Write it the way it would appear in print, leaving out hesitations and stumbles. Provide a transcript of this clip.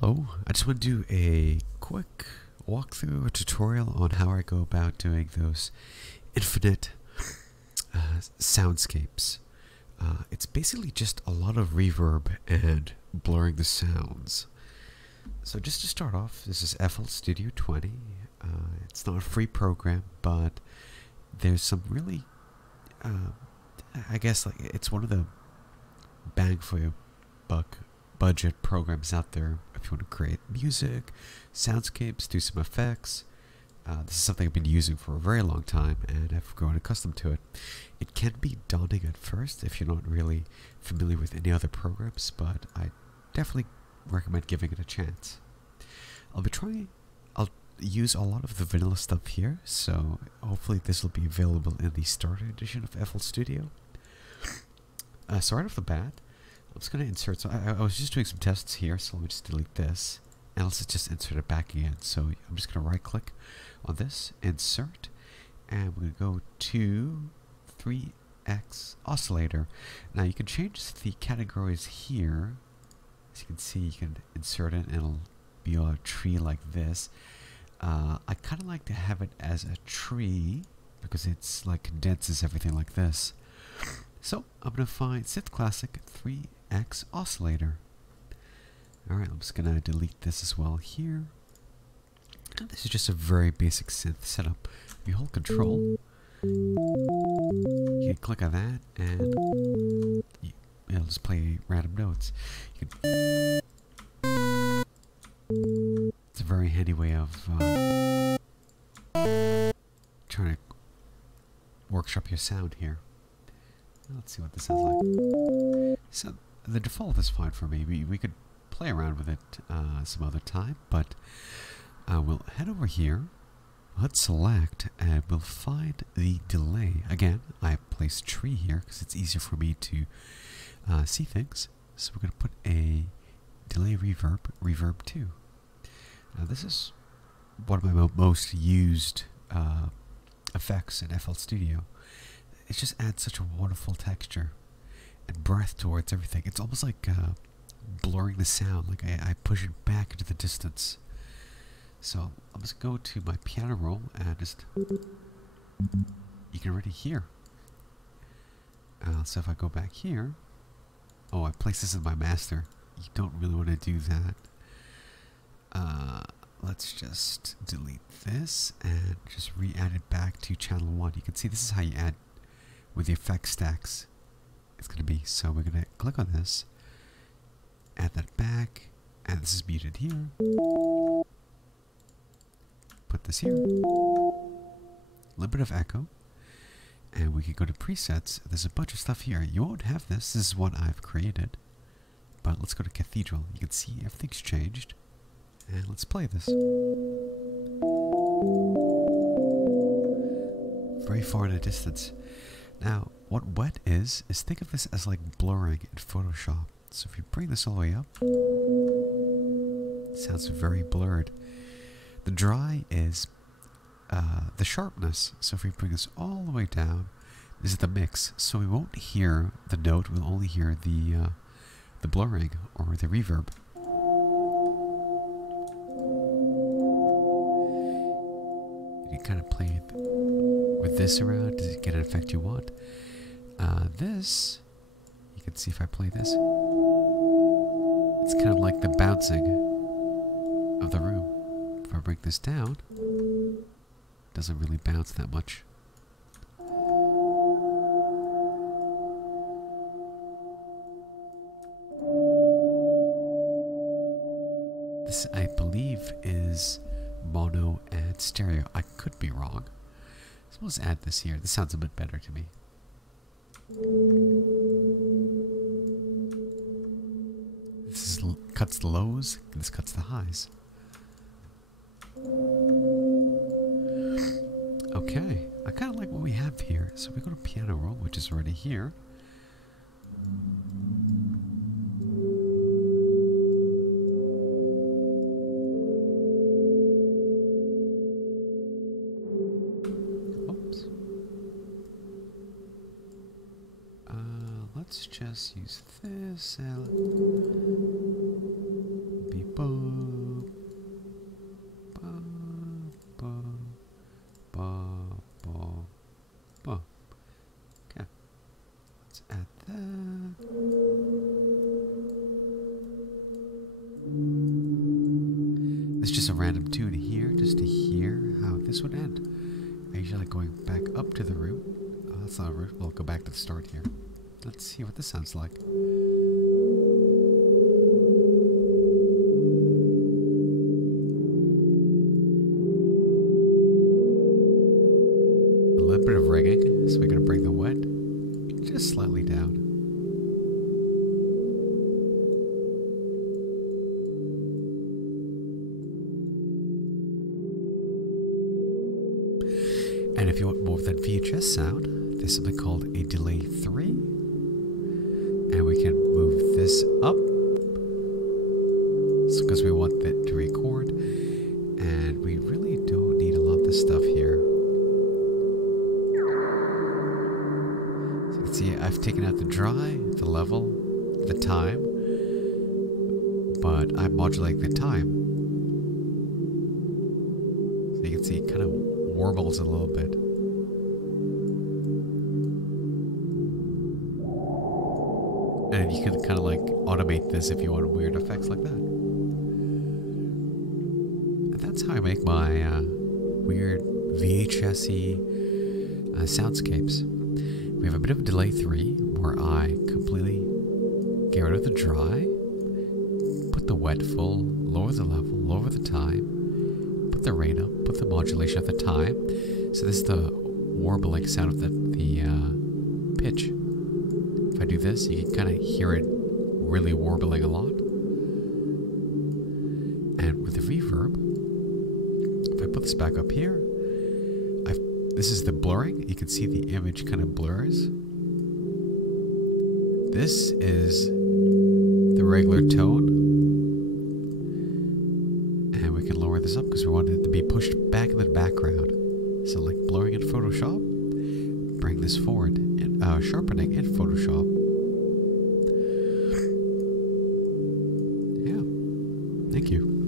Hello, I just want to do a quick walkthrough or tutorial on how I go about doing those infinite soundscapes. It's basically just a lot of reverb and blurring the sounds. So just to start off, this is FL Studio 20. It's not a free program, but there's some really, I guess like it's one of the bang for your buck budget programs out there if you want to create music, soundscapes, do some effects. This is something I've been using for a very long time and I've grown accustomed to it. It can be daunting at first if you're not really familiar with any other programs, but I definitely recommend giving it a chance. I'll use a lot of the vanilla stuff here, so hopefully this will be available in the starter edition of FL Studio. So right off the bat, I'm just going to insert, so I was just doing some tests here, so let me just delete this, and let's just insert it back again. So I'm just going to right click on this, insert, and we're going to go to 3x Oscillator. Now you can change the categories here. As you can see, you can insert it and it'll be a tree like this. I kind of like to have it as a tree because it's like condenses everything like this. So I'm going to find Synth Classic 3x Oscillator. Alright, I'm just going to delete this as well here. And this is just a very basic synth setup. You hold Control, you can click on that, and it'll just play random notes. It's a very handy way of trying to workshop your sound here. Let's see what this sounds like. So the default is fine for me. We could play around with it some other time, but we'll head over here. Let's select and we'll find the delay. Again, I placed tree here because it's easier for me to see things. So we're going to put a delay reverb, reverb 2. Now this is one of my most used effects in FL Studio. It just adds such a wonderful texture and breath towards everything. It's almost like blurring the sound, like I push it back into the distance. So I'll just go to my piano roll and just, you can already hear. So if I go back here, oh, I placed this in my master. You don't really want to do that. Let's just delete this and just re-add it back to channel 1. You can see this is how you add with the effect stacks. It's going to be, so we're going to click on this, add that back, and this is muted here. Put this here. A little bit of echo. And we can go to presets. There's a bunch of stuff here. You won't have this. This is what I've created. But let's go to Cathedral. You can see everything's changed. And let's play this. Very far in the distance. Now, what wet is think of this as like blurring in Photoshop. So if you bring this all the way up, it sounds very blurred. The dry is the sharpness. So if we bring this all the way down, this is the mix. So we won't hear the note, we'll only hear the blurring or the reverb. You can kind of play it with this around to get an effect you want. This, you can see if I play this, it's kind of like the bouncing of the room. If I break this down, it doesn't really bounce that much. This, I believe, is mono and stereo. I could be wrong. So let's add this here. This sounds a bit better to me. This cuts the lows, and this cuts the highs. Okay, I kind of like what we have here. So we go to piano roll, which is already here. Let's just use this. Beep boom. It's just a random tune here, just to hear how this would end. I usually like going back up to the root. Oh, that's not a root. We'll go back to the start here. Let's see what this sounds like. A little bit of ringing, so we're going to bring the wet just slightly down. And if you want more of that VHS sound, there's something called a delay 3. And we can move this up. It's because we want that to record. And we really don't need a lot of this stuff here. So you can see I've taken out the dry, the level, the time. But I'm modulating the time. So you can see it kind of warbles a little bit. And you can kind of like automate this if you want weird effects like that. And that's how I make my weird VHS-y soundscapes. We have a bit of a delay 3 where I completely get rid of the dry, put the wet full, lower the level, lower the time, put the rain up, put the modulation of the time. So this is the warbling sound of the pitch. If I do this, you can kind of hear it really warbling a lot. And with the reverb, if I put this back up here, this is the blurring. You can see the image kind of blurs. This is the regular tone. And we can lower this up because we want it to be pushed back in the background. So like blurring in Photoshop, bring this forward, in, sharpening in Photoshop. Yeah, thank you.